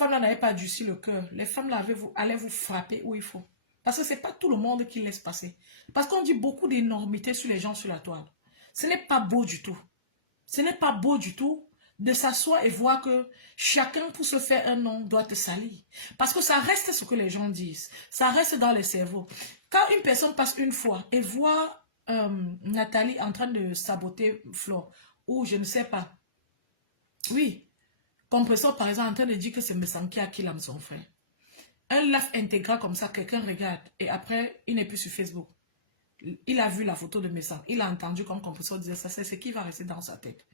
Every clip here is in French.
femmes-là n'avaient pas durci le cœur, les femmes-là allaient vous frapper où il faut. Parce que ce n'est pas tout le monde qui laisse passer. Parce qu'on dit beaucoup d'énormité sur les gens sur la toile. Ce n'est pas beau du tout. Ce n'est pas beau du tout de s'asseoir et voir que chacun pour se faire un nom doit te salir. Parce que ça reste ce que les gens disent. Ça reste dans les cerveaux. Quand une personne passe une fois et voit Nathalie en train de saboter Flo, ou je ne sais pas. Oui, Compressor par exemple en train de dire que c'est Messanki à qui l'âme son frère. Un live intégral comme ça, quelqu'un regarde et après il n'est plus sur Facebook. Il a vu la photo de Messan, il a entendu comme Compressor disait ça, c'est ce qui va rester dans sa tête.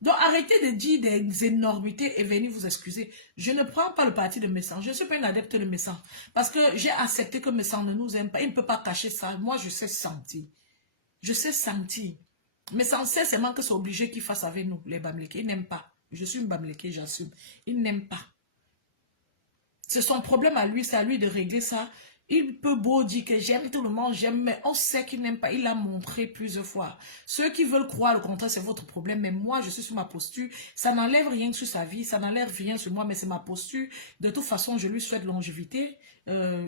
Donc arrêtez de dire des énormités et venez vous excuser. Je ne prends pas le parti de Messan, je ne suis pas une adepte de Messan. Parce que j'ai accepté que Messan ne nous aime pas, il ne peut pas cacher ça. Moi je sais sentir. Je sais sentir. Messan sait seulement que c'est obligé qu'il fasse avec nous, les Bamlékés. Il n'aime pas. Je suis une Bamléké, j'assume. Il n'aime pas. C'est son problème à lui, c'est à lui de régler ça. Il peut beau dire que j'aime tout le monde, j'aime, mais on sait qu'il n'aime pas. Il l'a montré plusieurs fois. Ceux qui veulent croire le contraire, c'est votre problème. Mais moi, je suis sur ma posture. Ça n'enlève rien sur sa vie, ça n'enlève rien sur moi, mais c'est ma posture. De toute façon, je lui souhaite longévité.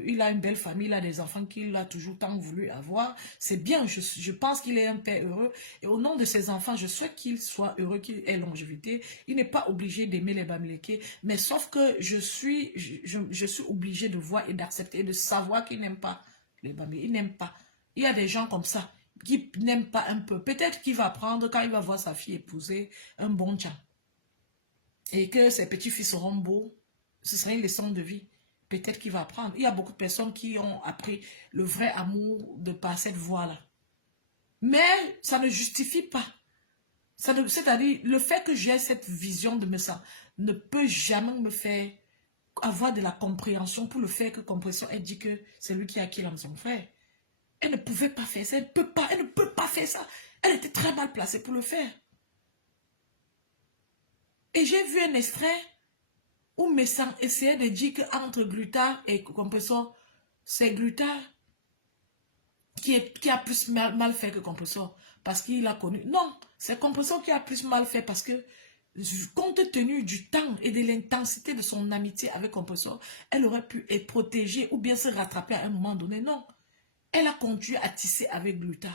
Il a une belle famille, il a des enfants qu'il a toujours tant voulu avoir. C'est bien, je pense qu'il est un père heureux. Et au nom de ses enfants, je souhaite qu'il soit heureux, qu'il ait longévité. Il n'est pas obligé d'aimer les Bamlékés, mais sauf que je suis obligé de voir et d'accepter et de savoir qu'il n'aime pas les Bamlékés. Il n'aime pas. Il y a des gens comme ça qui n'aiment pas un peu. Peut-être qu'il va prendre, quand il va voir sa fille épouser, un bon tchan. Et que ses petits-fils seront beaux. Ce sera une leçon de vie. Peut-être qu'il va apprendre. Il y a beaucoup de personnes qui ont appris le vrai amour de par cette voie-là. Mais ça ne justifie pas. C'est-à-dire, le fait que j'ai cette vision de ça ne peut jamais me faire avoir de la compréhension pour le fait que Compression ait dit que c'est lui qui a kill son frère. Elle ne pouvait pas faire ça. Elle ne peut pas faire ça. Elle était très mal placée pour le faire. Et j'ai vu un extrait où Messan essayait de dire qu'entre Gluta et Compressor, c'est Gluta qui a plus mal fait que Compressor. Parce qu'il a connu. Non, c'est Compressor qui a plus mal fait parce que, compte tenu du temps et de l'intensité de son amitié avec Compressor, elle aurait pu être protégée ou bien se rattraper à un moment donné. Non, elle a continué à tisser avec Gluta.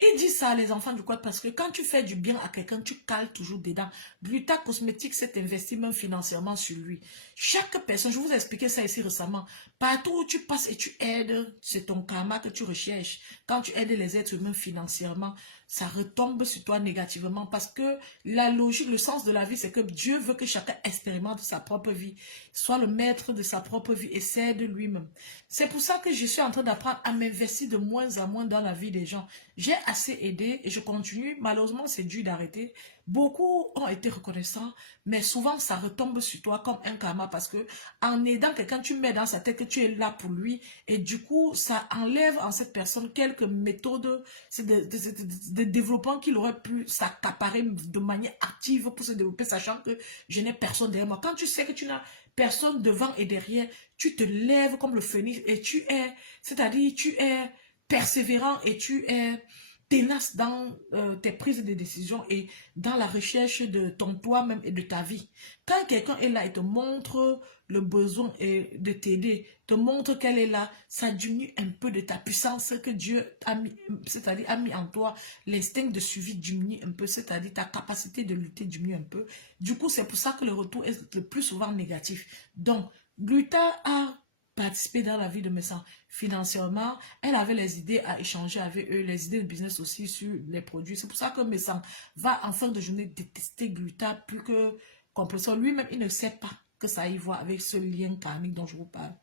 Il dit ça, les enfants du quoi, parce que quand tu fais du bien à quelqu'un, tu cales toujours dedans. Gluta Cosmétique s'est investi même financièrement sur lui. Chaque personne, je vous ai expliqué ça ici récemment, partout où tu passes et tu aides, c'est ton karma que tu recherches. Quand tu aides les êtres humains financièrement, ça retombe sur toi négativement parce que la logique, le sens de la vie, c'est que Dieu veut que chacun expérimente sa propre vie, soit le maître de sa propre vie et s'aide lui-même. C'est pour ça que je suis en train d'apprendre à m'investir de moins en moins dans la vie des gens. J'ai assez aidé et je continue. Malheureusement, c'est dur d'arrêter. Beaucoup ont été reconnaissants, mais souvent, ça retombe sur toi comme un karma parce que en aidant quelqu'un, tu mets dans sa tête que tu es là pour lui et du coup, ça enlève en cette personne quelques méthodes de développement qu'il aurait pu s'accaparer de manière active pour se développer, sachant que je n'ai personne derrière moi. Quand tu sais que tu n'as personne devant et derrière, tu te lèves comme le phénix et tu es, c'est-à-dire tu es persévérant et tu es ténace dans tes prises de décision et dans la recherche de ton toi-même et de ta vie. Quand quelqu'un est là et te montre le besoin de t'aider, te montre qu'elle est là, ça diminue un peu de ta puissance que Dieu a mis, c'est-à-dire a mis en toi. L'instinct de suivi diminue un peu, c'est-à-dire ta capacité de lutter diminue un peu. Du coup, c'est pour ça que le retour est le plus souvent négatif. Donc, Gluta a participé dans la vie de Messan financièrement. Elle avait les idées à échanger avec eux, les idées de business aussi sur les produits. C'est pour ça que Messan va en fin de journée détester Gluta plus que Compressor. Lui-même, il ne sait pas que ça y voit avec ce lien karmique dont je vous parle.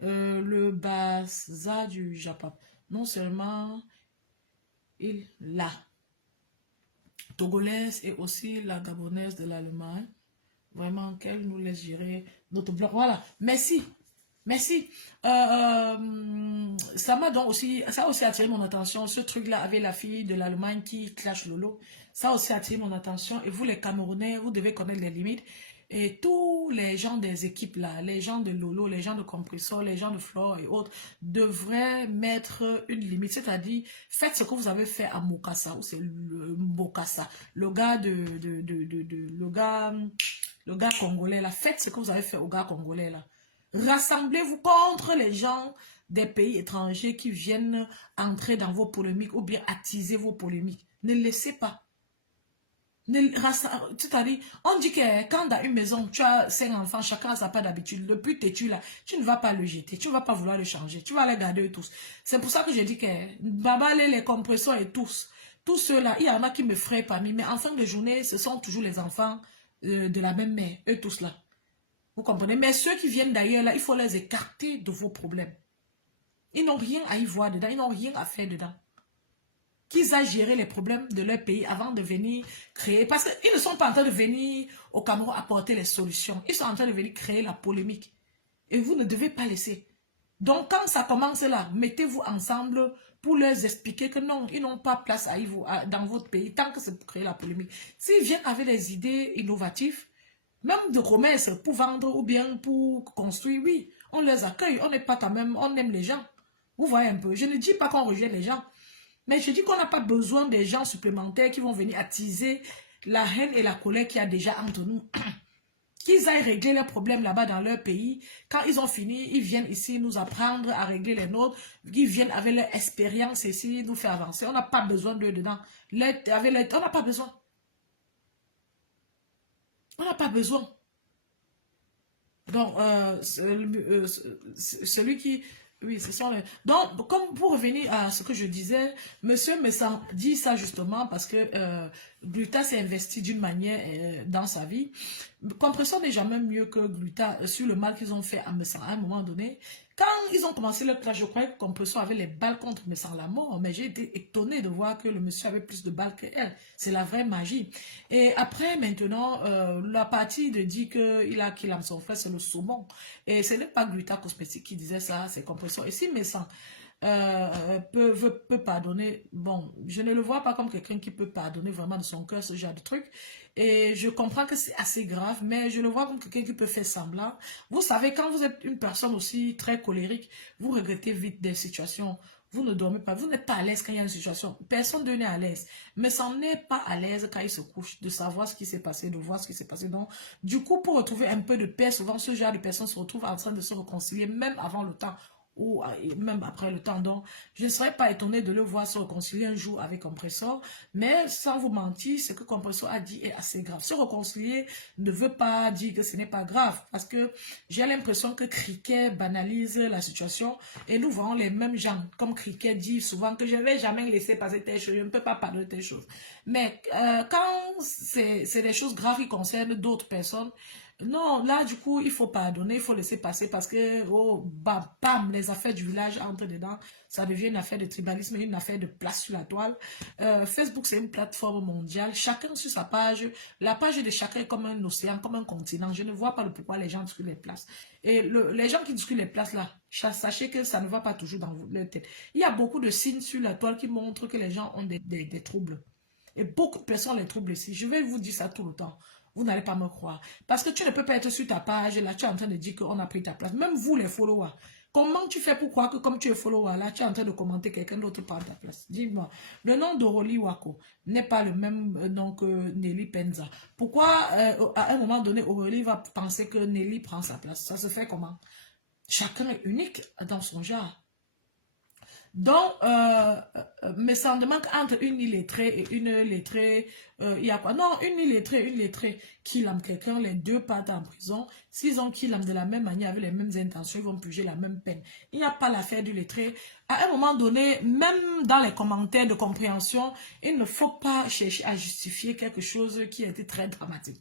Le bazar du Japon. Non seulement il l'a togolaise et aussi la gabonaise de l'Allemagne. Vraiment, qu'elle nous laisse gérer notre bloc. Voilà. Merci. Merci. Ça m'a donc aussi, ça a aussi attiré mon attention. Ce truc-là avec la fille de l'Allemagne qui clash Lolo. Ça a aussi attiré mon attention. Et vous, les Camerounais, vous devez connaître les limites. Et tous les gens des équipes là, les gens de Lolo, les gens de Compressor, les gens de Flore et autres, devraient mettre une limite. C'est-à-dire, faites ce que vous avez fait à Mokassa, ou c'est le Mokassa. Le gars le gars le gars congolais là, faites ce que vous avez fait au gars congolais là. Rassemblez-vous contre les gens des pays étrangers qui viennent entrer dans vos polémiques ou bien attiser vos polémiques. Ne laissez pas. C'est-à-dire, on dit que quand dans une maison, tu as 5 enfants, chacun a sa part d'habitude. Le plus têtu là, tu ne vas pas le jeter, tu ne vas pas vouloir le changer, tu vas les garder eux tous. C'est pour ça que je dis que Baba, les compresseurs et tous ceux-là, il y en a qui me fraient parmi, mais en fin de journée, ce sont toujours les enfants de la même mère, eux tous là. Vous comprenez? Mais ceux qui viennent d'ailleurs là, il faut les écarter de vos problèmes. Ils n'ont rien à y voir dedans, ils n'ont rien à faire dedans. Qu'ils aient géré les problèmes de leur pays avant de venir créer. Parce qu'ils ne sont pas en train de venir au Cameroun apporter les solutions. Ils sont en train de venir créer la polémique. Et vous ne devez pas laisser. Donc quand ça commence là, mettez-vous ensemble pour leur expliquer que non, ils n'ont pas place dans votre pays tant que c'est pour créer la polémique. S'ils viennent avec des idées innovatives, même de commerce pour vendre ou bien pour construire, oui, on les accueille. On n'est pas quand même, on aime les gens. Vous voyez un peu. Je ne dis pas qu'on rejette les gens. Mais je dis qu'on n'a pas besoin des gens supplémentaires qui vont venir attiser la haine et la colère qu'il y a déjà entre nous. Qu'ils aillent régler leurs problèmes là-bas dans leur pays. Quand ils ont fini, ils viennent ici nous apprendre à régler les nôtres. Ils viennent avec leur expérience ici nous faire avancer. On n'a pas besoin d'eux dedans. On n'a pas besoin. On n'a pas besoin. Donc, celui qui... Oui, c'est ça. Donc, comme pour revenir à ce que je disais, monsieur Messan dit ça justement parce que Gluta s'est investi d'une manière dans sa vie. Compresseur n'est jamais mieux que Gluta sur le mal qu'ils ont fait à Messan à un moment donné. Quand ils ont commencé le clash, je croyais que Compresseur avait les balles contre Messan la mort, mais j'ai été étonnée de voir que le monsieur avait plus de balles qu'elle. C'est la vraie magie. Et après, maintenant, la partie de dit qu'il a qu'il a son frère, c'est le saumon. Et ce n'est pas Gluta Cosmétique qui disait ça, c'est Compresseur. Et si Messan peut pardonner, bon, je ne le vois pas comme quelqu'un qui peut pardonner vraiment de son cœur ce genre de truc. Et je comprends que c'est assez grave, mais je le vois comme quelqu'un qui peut faire semblant. Vous savez, quand vous êtes une personne aussi très colérique, vous regrettez vite des situations. Vous ne dormez pas, vous n'êtes pas à l'aise quand il y a une situation. Personne n'est à l'aise. Mais ça n'est pas à l'aise quand il se couche, de savoir ce qui s'est passé, de voir ce qui s'est passé. Donc, du coup, pour retrouver un peu de paix, souvent ce genre de personnes se retrouvent en train de se réconcilier, même avant le temps ou même après le temps. Donc, je ne serais pas étonné de le voir se réconcilier un jour avec Compressor, mais sans vous mentir, ce que Compressor a dit est assez grave. Se réconcilier ne veut pas dire que ce n'est pas grave, parce que j'ai l'impression que Cricket banalise la situation et nous voyons les mêmes gens, comme Cricket dit souvent que je ne vais jamais laisser passer telle chose, je ne peux pas parler de telle chose. Mais quand c'est des choses graves qui concernent d'autres personnes, non, là, du coup, il faut pardonner, il faut laisser passer parce que, oh, bam, bam, les affaires du village entrent dedans. Ça devient une affaire de tribalisme, une affaire de place sur la toile. Facebook, c'est une plateforme mondiale. Chacun sur sa page. La page de chacun est comme un océan, comme un continent. Je ne vois pas le pourquoi les gens discutent les places. Et les gens qui discutent les places, là, sachez que ça ne va pas toujours dans leur tête. Il y a beaucoup de signes sur la toile qui montrent que les gens ont des troubles. Et beaucoup de personnes ont les troubles ici. Je vais vous dire ça tout le temps. Vous n'allez pas me croire. Parce que tu ne peux pas être sur ta page, là, tu es en train de dire qu'on a pris ta place. Même vous, les followers. Comment tu fais pour croire que comme tu es follower, là, tu es en train de commenter quelqu'un d'autre par ta place? Dis-moi. Le nom d'Oroli Wako n'est pas le même nom que Nelly Penza. Pourquoi, à un moment donné, Aurélie va penser que Nelly prend sa place? Ça se fait comment? Chacun est unique dans son genre. Donc, mais ça me demande entre une illettrée et une lettrée, il y a quoi? Non, une illettrée qui lame quelqu'un, les deux partent en prison. S'ils ont qui lame de la même manière, avec les mêmes intentions, ils vont purger la même peine. Il n'y a pas l'affaire du lettré. À un moment donné, même dans les commentaires de compréhension, il ne faut pas chercher à justifier quelque chose qui a été très dramatique.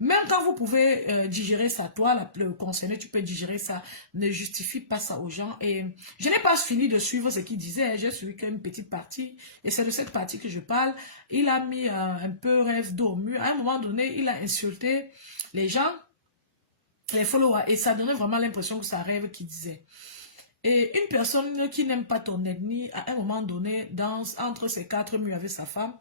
Même quand vous pouvez digérer ça, toi, le concerné, tu peux digérer ça. Ne justifie pas ça aux gens. Et je n'ai pas fini de suivre ce qu'il disait. J'ai suivi qu'une petite partie. Et c'est de cette partie que je parle. Il a mis un peu rêve d'eau au mur. À un moment donné, il a insulté les gens, les followers. Et ça donnait vraiment l'impression que ça rêve qu'il disait. Et une personne qui n'aime pas ton ennemi, à un moment donné, entre ses quatre murs avec sa femme,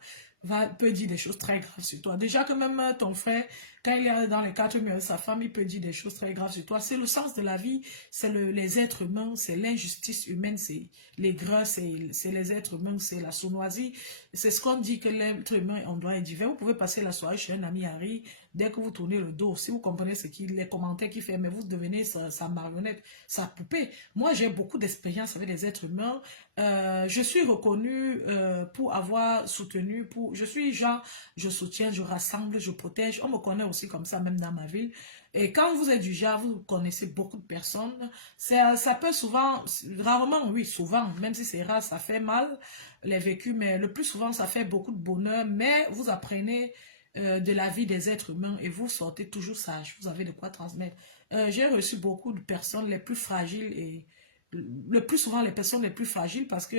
peut dire des choses très graves sur toi. Déjà que même ton frère, quand il est dans les quatre murs avec sa femme, il peut dire des choses très graves sur toi. C'est le sens de la vie, c'est les êtres humains, c'est l'injustice humaine, c'est les gras, c'est les êtres humains, c'est la sournoisie. C'est ce qu'on dit que l'être humain, on doit être divers. Vous pouvez passer la soirée chez un ami Harry, dès que vous tournez le dos, si vous comprenez les commentaires qu'il fait, mais vous devenez sa marionnette, sa poupée. Moi, j'ai beaucoup d'expérience avec les êtres humains. Je suis reconnue pour avoir soutenu, je suis genre, je soutiens, je rassemble, je protège. On me connaît aussi comme ça, même dans ma ville. Et quand vous êtes du genre, vous connaissez beaucoup de personnes, ça peut souvent, rarement, oui, souvent, même si c'est rare, ça fait mal, les vécus, mais le plus souvent, ça fait beaucoup de bonheur, mais vous apprenez de la vie des êtres humains et vous sortez toujours sage, vous avez de quoi transmettre. J'ai reçu beaucoup de personnes les plus fragiles et le plus souvent les personnes les plus fragiles parce que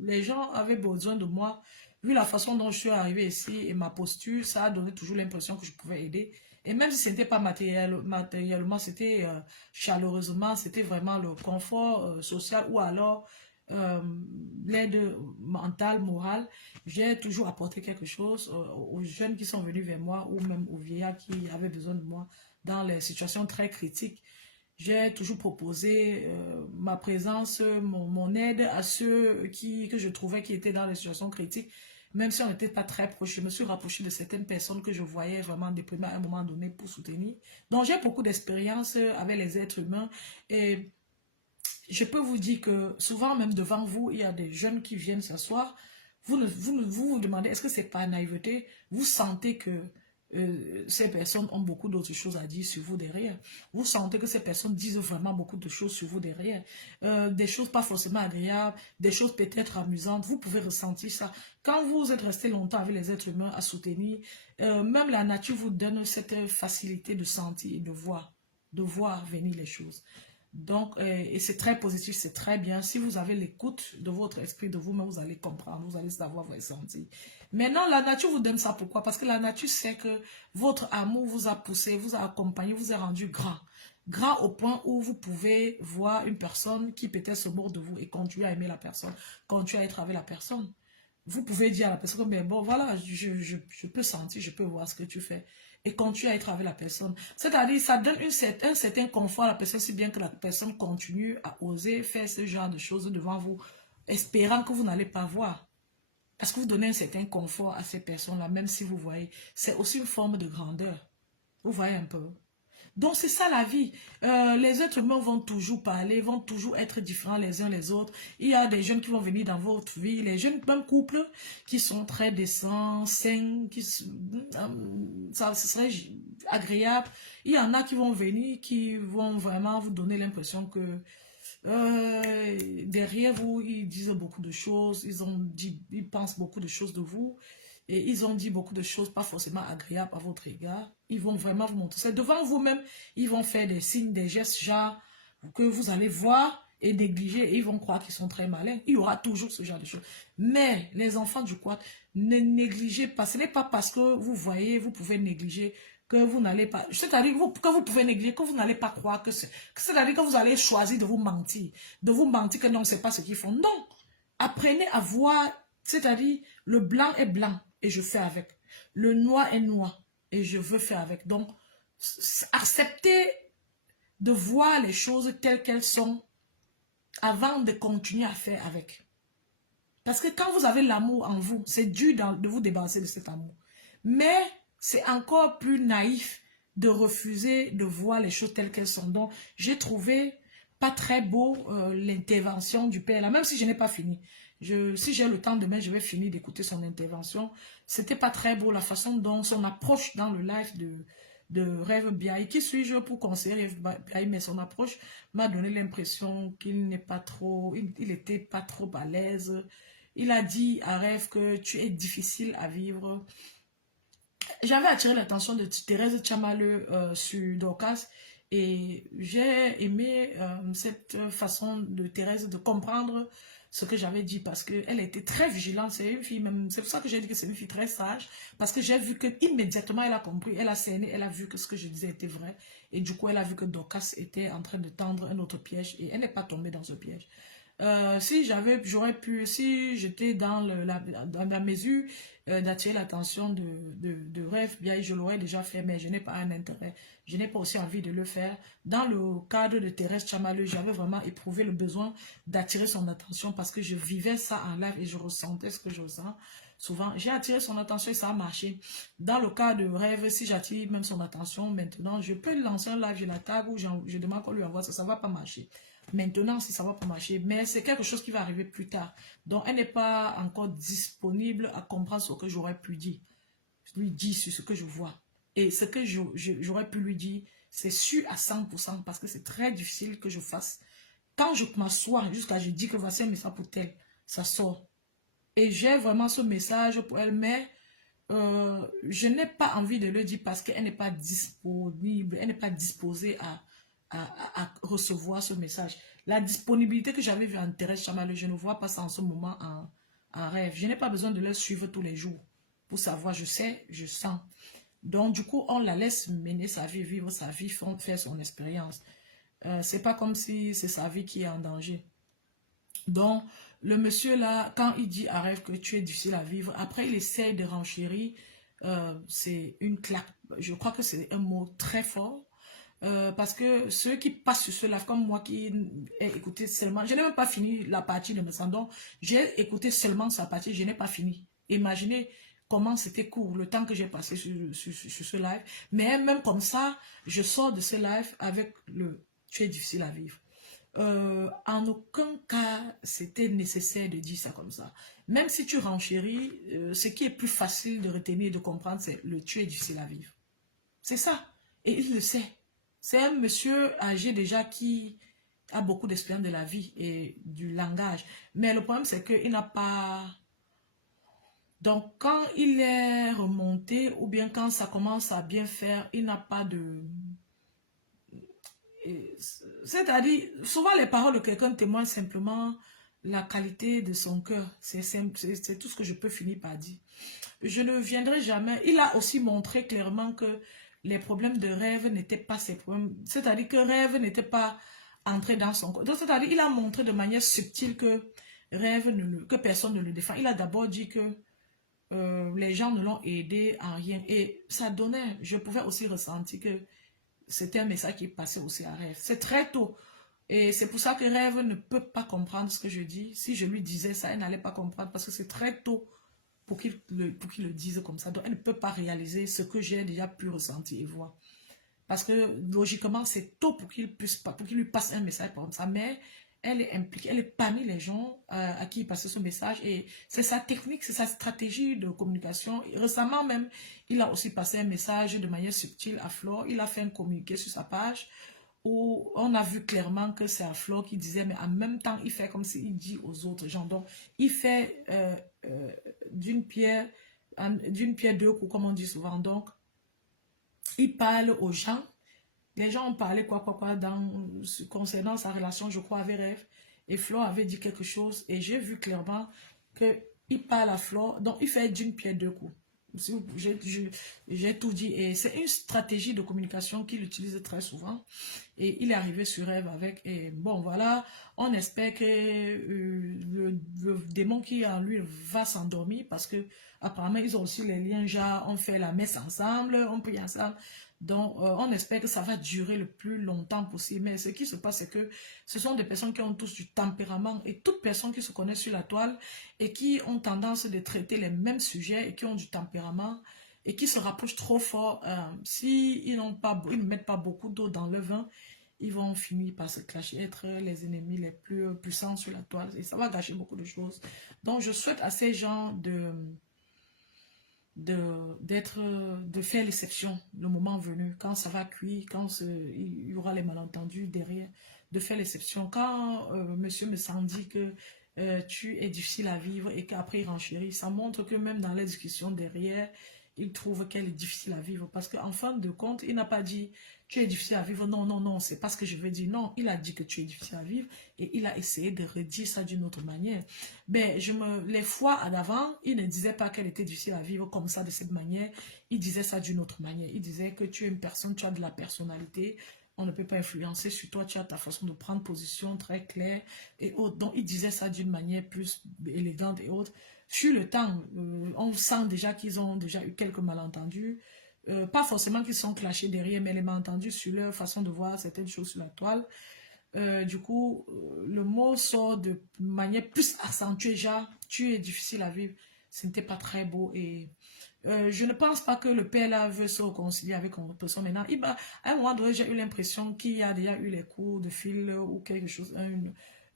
les gens avaient besoin de moi. Vu la façon dont je suis arrivée ici et ma posture, ça a donné toujours l'impression que je pouvais aider. Et même si ce n'était pas matériellement, c'était chaleureusement, c'était vraiment le confort social ou alors euh, l'aide mentale, morale. J'ai toujours apporté quelque chose aux jeunes qui sont venus vers moi ou même aux vieillards qui avaient besoin de moi dans les situations très critiques. J'ai toujours proposé ma présence, mon aide à ceux que je trouvais qui étaient dans les situations critiques. Même si on n'était pas très proche, je me suis rapprochée de certaines personnes que je voyais vraiment déprimées à un moment donné pour soutenir. Donc j'ai beaucoup d'expérience avec les êtres humains et je peux vous dire que souvent même devant vous, il y a des jeunes qui viennent s'asseoir. Vous demandez, est-ce que c'est pas naïveté? Vous sentez que ces personnes ont beaucoup d'autres choses à dire sur vous derrière. Vous sentez que ces personnes disent vraiment beaucoup de choses sur vous derrière. Des choses pas forcément agréables, des choses peut-être amusantes. Vous pouvez ressentir ça. Quand vous êtes resté longtemps avec les êtres humains à soutenir, même la nature vous donne cette facilité de sentir et de voir venir les choses. Donc, et c'est très positif, c'est très bien. Si vous avez l'écoute de votre esprit, de vous-même, vous allez comprendre, vous allez savoir, vous allez sentir. Maintenant, la nature vous donne ça. Pourquoi? Parce que la nature sait que votre amour vous a poussé, vous a accompagné, vous a rendu grand. Grand au point où vous pouvez voir une personne qui peut-être se moque de vous et continuer à aimer la personne, continuer à être avec la personne. Vous pouvez dire à la personne, mais bon, voilà, je peux sentir, je peux voir ce que tu fais. Et continuer à être avec la personne. C'est-à-dire, ça donne un certain confort à la personne, si bien que la personne continue à oser faire ce genre de choses devant vous, espérant que vous n'allez pas voir. Parce que vous donnez un certain confort à ces personnes-là, même si vous voyez. C'est aussi une forme de grandeur. Vous voyez un peu. Donc, c'est ça la vie. Les êtres humains vont toujours parler, vont toujours être différents les uns les autres. Il y a des jeunes qui vont venir dans votre vie, les jeunes, même couples, qui sont très décents, sains, ça serait agréable. Il y en a qui vont venir, qui vont vraiment vous donner l'impression que derrière vous, ils disent beaucoup de choses, ils pensent beaucoup de choses de vous. Et ils ont dit beaucoup de choses pas forcément agréables à votre égard. Ils vont vraiment vous montrer ça. Devant vous-même, ils vont faire des signes, des gestes, genre, que vous allez voir et négliger. Et ils vont croire qu'ils sont très malins. Il y aura toujours ce genre de choses. Mais les enfants du quad, ne négligez pas. Ce n'est pas parce que vous voyez, vous pouvez négliger que vous n'allez pas... C'est-à-dire que vous pouvez négliger, que vous n'allez pas croire que c'est... C'est-à-dire que vous allez choisir de vous mentir. De vous mentir que non, c'est pas ce qu'ils font. Non. Apprenez à voir... C'est-à-dire, le blanc est blanc et je fais avec. Le noir est noir et je veux faire avec. Donc, acceptez de voir les choses telles qu'elles sont avant de continuer à faire avec. Parce que quand vous avez l'amour en vous, c'est dur de vous débarrasser de cet amour. Mais c'est encore plus naïf de refuser de voir les choses telles qu'elles sont. Donc, j'ai trouvé pas très beau l'intervention du père là, même si je n'ai pas fini. Si j'ai le temps demain, je vais finir d'écouter son intervention. C'était pas très beau la façon dont son approche dans le live de Rêve Biaï. Qui suis-je pour conseiller Rêve Biaï? Mais son approche m'a donné l'impression qu'il n'est pas trop, il était pas trop à l'aise. Il a dit à Rêve que tu es difficile à vivre. J'avais attiré l'attention de Thérèse Tchamaleu sur Dorcas. Et j'ai aimé cette façon de Thérèse de comprendre ce que j'avais dit parce qu'elle était très vigilante. C'est une fille même, c'est pour ça que j'ai dit que c'est une fille très sage. Parce que j'ai vu que immédiatement elle a compris, elle a cerné, elle a vu que ce que je disais était vrai. Et du coup, elle a vu que Dorcas était en train de tendre un autre piège et elle n'est pas tombée dans ce piège. Si j'aurais pu, si j'étais dans la mesure d'attirer l'attention de rêve, bien je l'aurais déjà fait, mais je n'ai pas un intérêt, je n'ai pas aussi envie de le faire. Dans le cadre de Thérèse Tchamaleu, j'avais vraiment éprouvé le besoin d'attirer son attention parce que je vivais ça en live et je ressentais ce que je ressens. Souvent, j'ai attiré son attention et ça a marché. Dans le cas de rêve, si j'attire même son attention maintenant, je peux lancer un live, je la tag ou je demande qu'on lui envoie ça, ça ne va pas marcher. Maintenant, si ça ne va pas marcher, mais c'est quelque chose qui va arriver plus tard. Donc, elle n'est pas encore disponible à comprendre ce que j'aurais pu dire. Lui dire sur ce que je vois. Et ce que j'aurais pu lui dire, c'est sûr à 100% parce que c'est très difficile que je fasse. Quand je m'assois jusqu'à je dis que voici un message pour tel, ça sort. Et j'ai vraiment ce message pour elle, mais je n'ai pas envie de le dire parce qu'elle n'est pas disponible, elle n'est pas disposée à recevoir ce message. La disponibilité que j'avais vue en Thérèse Tchamaleu, je ne vois pas ça en ce moment en rêve. Je n'ai pas besoin de la suivre tous les jours pour savoir, je sais, je sens. Donc, du coup, on la laisse mener sa vie, vivre sa vie, faire son expérience. C'est pas comme si c'est sa vie qui est en danger. Donc, le monsieur là, quand il dit à rêve que tu es difficile à vivre, après il essaye de renchérir, c'est une claque. Je crois que c'est un mot très fort. Parce que ceux qui passent sur ce live, comme moi qui ai écouté seulement, je n'ai même pas fini la partie de mes sandons, j'ai écouté seulement sa partie, je n'ai pas fini. Imaginez comment c'était court, le temps que j'ai passé sur ce live. Mais même comme ça, je sors de ce live avec le « tu es difficile à vivre ». En aucun cas, c'était nécessaire de dire ça comme ça. Même si tu renchéris, ce qui est plus facile de retenir et de comprendre, c'est le « tu es difficile à vivre ». C'est ça. Et il le sait. C'est un monsieur âgé déjà qui a beaucoup d'expérience de la vie et du langage. Mais le problème, c'est qu'il n'a pas... Donc, quand il est remonté ou bien quand ça commence à bien faire, il n'a pas de... C'est-à-dire, souvent les paroles de quelqu'un témoignent simplement la qualité de son cœur. C'est tout ce que je peux finir par dire. Je ne viendrai jamais... Il a aussi montré clairement que les problèmes de rêve n'étaient pas ses problèmes. C'est-à-dire que rêve n'était pas entré dans son corps. Donc, c'est-à-dire qu'il a montré de manière subtile que rêve, que personne ne le défend. Il a d'abord dit que les gens ne l'ont aidé en rien. Et ça donnait, je pouvais aussi ressentir que c'était un message qui passait aussi à rêve. C'est très tôt. Et c'est pour ça que rêve ne peut pas comprendre ce que je dis. Si je lui disais ça, elle n'allait pas comprendre parce que c'est très tôt pour qu'il le dise comme ça. Donc, elle ne peut pas réaliser ce que j'ai déjà pu ressentir et voir. Parce que, logiquement, c'est tôt pour qu'il lui passe un message comme ça. Mais elle est impliquée, elle est parmi les gens à qui il passe ce message. Et c'est sa technique, c'est sa stratégie de communication. Et récemment même, il a aussi passé un message de manière subtile à Flore. Il a fait un communiqué sur sa page où on a vu clairement que c'est à Flore qui disait, mais en même temps, il fait comme s'il dit aux autres gens. Donc, il fait d'une pierre deux coups, comme on dit souvent. Donc, il parle aux gens. Les gens ont parlé quoi concernant sa relation, je crois, avec Rêve. Et Flore avait dit quelque chose. Et j'ai vu clairement qu'il parle à Flore. Donc, il fait d'une pierre deux coups. J'ai tout dit. Et c'est une stratégie de communication qu'il utilise très souvent. Et il est arrivé sur Rêve avec. Et bon, voilà. On espère que le démon qui est en lui va s'endormir. Parce que apparemment, ils ont aussi les liens. Genre, on fait la messe ensemble. On prie ensemble. Donc, on espère que ça va durer le plus longtemps possible. Mais ce qui se passe, c'est que ce sont des personnes qui ont tous du tempérament. Et toutes personnes qui se connaissent sur la toile et qui ont tendance de traiter les mêmes sujets et qui ont du tempérament et qui se rapprochent trop fort, s'ils ne mettent pas beaucoup d'eau dans le vin, ils vont finir par se clasher, être les ennemis les plus puissants sur la toile. Et ça va gâcher beaucoup de choses. Donc, je souhaite à ces gens de faire l'exception le moment venu, quand ça va cuire, quand il y aura les malentendus derrière, de faire l'exception. Quand monsieur me sent dit que tu es difficile à vivre et qu'après il renchérit, ça montre que même dans les discussions derrière, il trouve qu'elle est difficile à vivre. Parce qu'en fin de compte, il n'a pas dit tu es difficile à vivre. Non, non, non, c'est pas ce que je veux dire. Non, il a dit que tu es difficile à vivre et il a essayé de redire ça d'une autre manière. Mais les fois à l'avant, il ne disait pas qu'elle était difficile à vivre comme ça, de cette manière. Il disait ça d'une autre manière. Il disait que tu es une personne, tu as de la personnalité, On ne peut pas influencer sur toi, tu as ta façon de prendre position très claire et autres. Donc, il disait ça d'une manière plus élégante et autre. Sur le temps, on sent déjà qu'ils ont déjà eu quelques malentendus. Pas forcément qu'ils sont clashés derrière, mais les malentendus sur leur façon de voir certaines choses sur la toile. Du coup, le mot sort de manière plus accentuée, genre, tu es difficile à vivre. Ce n'était pas très beau et je ne pense pas que le père là veut se réconcilier avec une personne maintenant. À un moment donné, j'ai eu l'impression qu'il y a déjà eu les coups de fil ou quelque chose,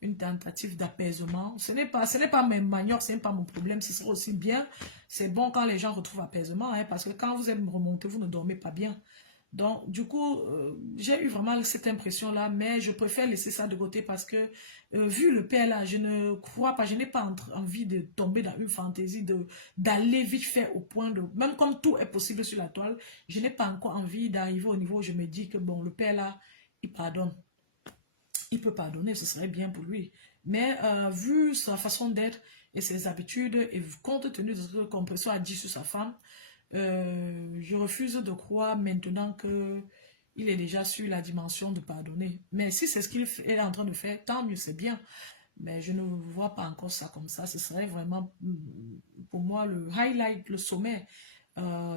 une tentative d'apaisement. Ce n'est pas mes maniocs, ce n'est pas mon problème. Ce serait aussi bien. C'est bon quand les gens retrouvent apaisement, hein, parce que quand vous êtes remonté, vous ne dormez pas bien. Donc, du coup, j'ai eu vraiment cette impression-là, mais je préfère laisser ça de côté parce que, vu le père là, je ne crois pas, je n'ai pas envie de tomber dans une fantaisie d'aller vite fait au point de, même comme tout est possible sur la toile, je n'ai pas encore envie d'arriver au niveau où je me dis que, bon, le père là, il pardonne. Il peut pardonner, ce serait bien pour lui. Mais vu sa façon d'être et ses habitudes, et compte tenu de ce que le compresseur a dit sur sa femme, je refuse de croire maintenant que il est déjà sur la dimension de pardonner. Mais si c'est ce qu'il est en train de faire, tant mieux, c'est bien. Mais je ne vois pas encore ça comme ça. Ce serait vraiment, pour moi, le highlight, le sommet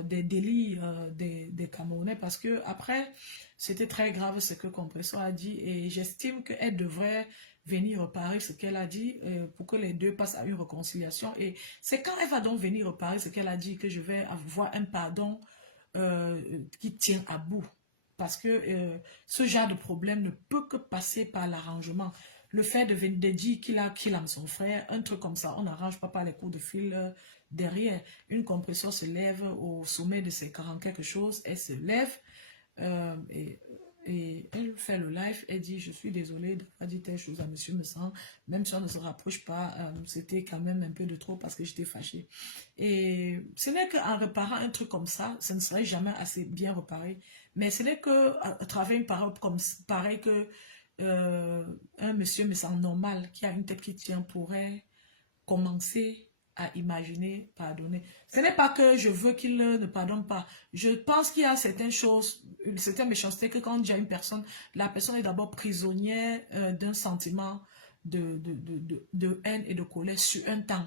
des délits des Camerounais. Parce que après, c'était très grave ce que Compressor a dit. Et j'estime qu'elle devrait venir réparer ce qu'elle a dit pour que les deux passent à une réconciliation. Et c'est quand elle va donc venir réparer ce qu'elle a dit que je vais avoir un pardon qui tient à bout. Parce que ce genre de problème ne peut que passer par l'arrangement. Le fait de venir de dire qu'il aime son frère, un truc comme ça, on n'arrange pas par les coups de fil derrière. Une compression se lève au sommet de ses 40 quelque chose, elle se lève euh, et, et elle fait le live, elle dit je suis désolée d'avoir dit telle chose à monsieur me sent, même si on ne se rapproche pas, c'était quand même un peu de trop parce que j'étais fâchée. Et ce n'est qu'en réparant un truc comme ça, ce ne serait jamais assez bien réparé. Mais ce n'est qu'à travers une parole comme pareil que un monsieur me semble normal, qui a une tête qui tient, pourrait commencer à imaginer pardonner. Ce n'est pas que je veux qu'il ne pardonne pas. Je pense qu'il y a certaines choses, une certaine méchanceté que quand il y a une personne, la personne est d'abord prisonnière d'un sentiment de haine et de colère sur un temps.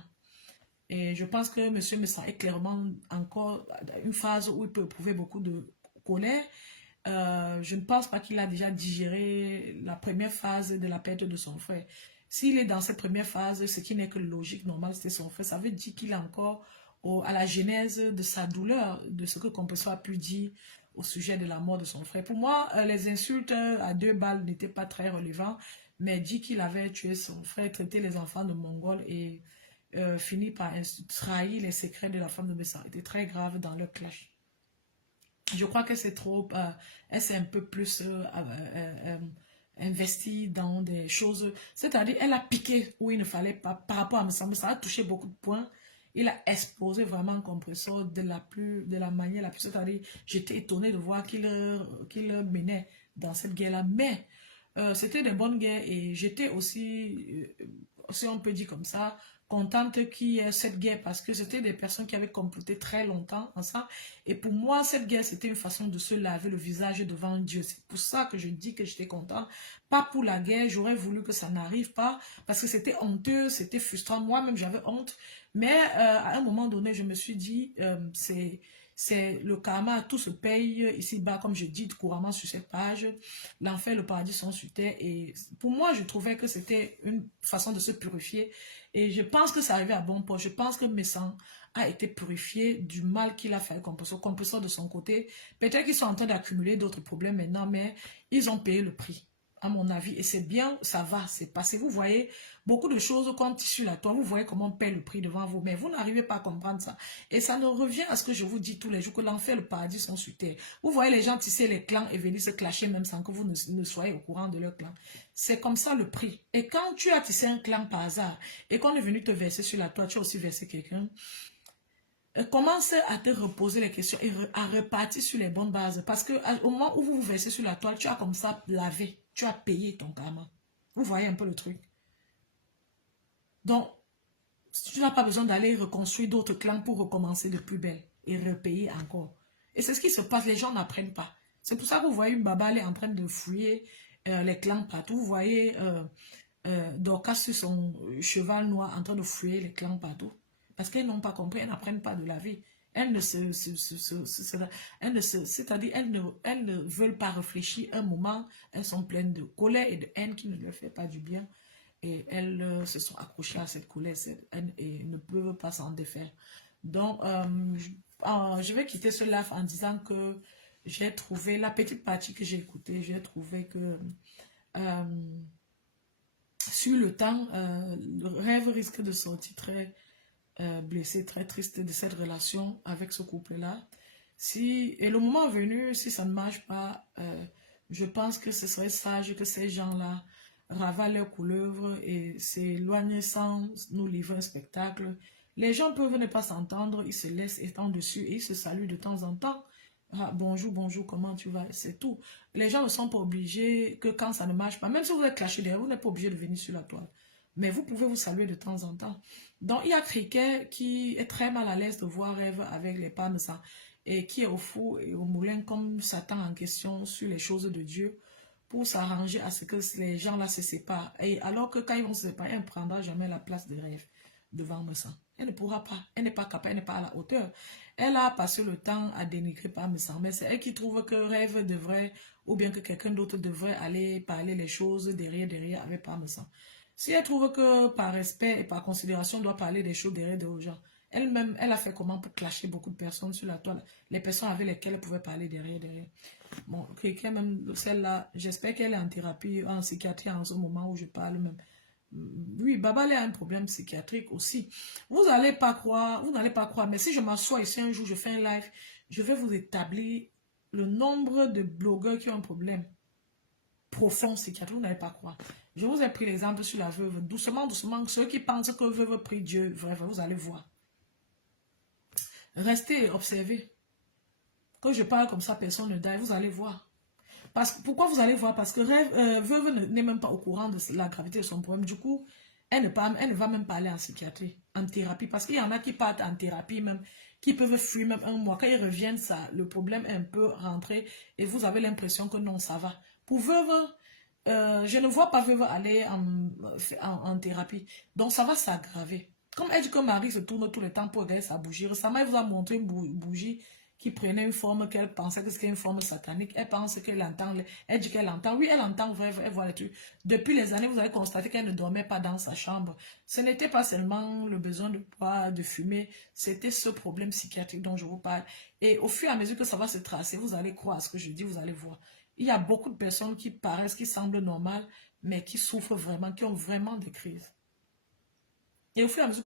Et je pense que monsieur Messa est clairement encore dans une phase où il peut éprouver beaucoup de colère. Je ne pense pas qu'il a déjà digéré la première phase de la perte de son frère. S'il est dans cette première phase, ce qui n'est que logique, normal, c'était son frère, ça veut dire qu'il est encore à la genèse de sa douleur, de ce que Compressor a pu dire au sujet de la mort de son frère. Pour moi, les insultes à deux balles n'étaient pas très relevants, mais dit qu'il avait tué son frère, traité les enfants de Mongols et fini par trahir les secrets de la femme de Messa. C'était très grave dans leur clash. Je crois que c'est trop, elle s'est un peu plus investie dans des choses, c'est-à-dire elle a piqué où il ne fallait pas, par rapport à Messa. Ça a touché beaucoup de points, il a exposé vraiment un compresseur de la manière la plus, c'est-à-dire j'étais étonnée de voir qu'il menait dans cette guerre-là, mais c'était des bonnes guerres et j'étais aussi, si on peut dire comme ça, contente qu'il y ait cette guerre parce que c'était des personnes qui avaient comploté très longtemps ensemble. Et pour moi, cette guerre, c'était une façon de se laver le visage devant Dieu. C'est pour ça que je dis que j'étais contente. Pas pour la guerre, j'aurais voulu que ça n'arrive pas parce que c'était honteux, c'était frustrant. Moi-même, j'avais honte. Mais à un moment donné, je me suis dit, c'est le karma, tout se paye ici-bas, comme je dis couramment sur cette page. L'enfer et le paradis sont sur terre. Et pour moi, je trouvais que c'était une façon de se purifier. Et je pense que ça arrivait à bon port. Je pense que Messan a été purifié du mal qu'il a fait avec Compressor. Compressor de son côté, peut-être qu'ils sont en train d'accumuler d'autres problèmes maintenant, mais ils ont payé le prix, à mon avis. Et c'est bien, ça va, c'est passé. Vous voyez, beaucoup de choses comme tissu la toile, vous voyez comment on paye le prix devant vous, mais vous n'arrivez pas à comprendre ça. Et ça ne revient à ce que je vous dis tous les jours, que l'enfer et le paradis sont sur terre. Vous voyez les gens tisser les clans et venir se clasher même sans que vous ne soyez au courant de leur clan. C'est comme ça le prix. Et quand tu as tissé un clan par hasard et qu'on est venu te verser sur la toile, tu as aussi versé quelqu'un, commence à te reposer les questions et à repartir sur les bonnes bases. Parce que au moment où vous vous versez sur la toile, tu as comme ça lavé, tu as payé ton karma. Vous voyez un peu le truc. Donc, tu n'as pas besoin d'aller reconstruire d'autres clans pour recommencer de plus belle et repayer encore. Et c'est ce qui se passe, les gens n'apprennent pas. C'est pour ça que vous voyez une baba, elle est en train de fouiller les clans partout. Vous voyez Dorcas sur son cheval noir en train de fouiller les clans partout. Parce qu'elles n'ont pas compris, elles n'apprennent pas de la vie. Elles ne c'est-à-dire, elles ne veulent pas réfléchir un moment. Elles sont pleines de colère et de haine qui ne leur fait pas du bien. Et elles se sont accrochées à cette colère, cette haine, et ne peuvent pas s'en défaire. Donc, je vais quitter ce live en disant que j'ai trouvé, la petite partie que j'ai écoutée, j'ai trouvé que euh, sur le temps, le rêve risque de sortir très blessé, très triste de cette relation avec ce couple-là. Si, et le moment venu, si ça ne marche pas, je pense que ce serait sage que ces gens-là ravalent leurs couleuvres et s'éloignent sans nous livrer un spectacle. Les gens peuvent ne pas s'entendre, ils se laissent étendre dessus et ils se saluent de temps en temps. Ah, bonjour, bonjour, comment tu vas? C'est tout. Les gens ne sont pas obligés que quand ça ne marche pas, même si vous êtes clashé derrière, vous n'êtes pas obligé de venir sur la toile. Mais vous pouvez vous saluer de temps en temps. Donc, il y a Cricket qui est très mal à l'aise de voir Rêve avec les femmes ça, et qui est au four et au moulin comme Satan en question sur les choses de Dieu pour s'arranger à ce que les gens-là se séparent. Et alors que quand ils vont se séparer, elle ne prendra jamais la place de Rêve devant ça. Elle ne pourra pas. Elle n'est pas capable, elle n'est pas à la hauteur. Elle a passé le temps à dénigrer Parmesan, mais c'est elle qui trouve que Rêve devrait, ou bien que quelqu'un d'autre devrait aller parler les choses derrière avec Parmesan. Si elle trouve que par respect et par considération, on doit parler des choses derrière aux gens, elle-même, elle a fait comment pour clasher beaucoup de personnes sur la toile, les personnes avec lesquelles elle pouvait parler derrière. Bon, quelqu'un même, celle-là, j'espère qu'elle est en thérapie, en psychiatrie en ce moment où je parle même. Oui, Baba elle a un problème psychiatrique aussi. Vous n'allez pas croire, mais si je m'assois ici un jour, je fais un live, je vais vous établir le nombre de blogueurs qui ont un problème profond psychiatrique, vous n'allez pas croire. Je vous ai pris l'exemple sur la veuve, doucement, doucement, ceux qui pensent que veuve prie Dieu, vrai, vous allez voir. Restez et observez. Quand je parle comme ça, personne ne dort, vous allez voir. Pourquoi vous allez voir? Parce que veuve n'est même pas au courant de la gravité de son problème. Du coup, elle ne va même pas aller en psychiatrie, en thérapie. Parce qu'il y en a qui partent en thérapie même, qui peuvent fuir même un mois. Quand ils reviennent, le problème est un peu rentré et vous avez l'impression que non, ça va. Pour veuve, je ne vois pas veuve aller en thérapie. Donc, ça va s'aggraver. Comme elle dit que Marie se tourne tout le temps pour regarder sa bougie, récemment, elle vous a montré une bougie qui prenait une forme qu'elle pensait que c'était une forme satanique. Elle pense qu'elle entend, elle dit qu'elle entend. Oui, elle entend, elle voit les trucs. Depuis les années, vous avez constaté qu'elle ne dormait pas dans sa chambre. Ce n'était pas seulement le besoin de boire, de fumer, c'était ce problème psychiatrique dont je vous parle. Et au fur et à mesure que ça va se tracer, vous allez croire à ce que je dis, vous allez voir. Il y a beaucoup de personnes qui paraissent, qui semblent normales, mais qui souffrent vraiment, qui ont vraiment des crises. Et au fur et à mesure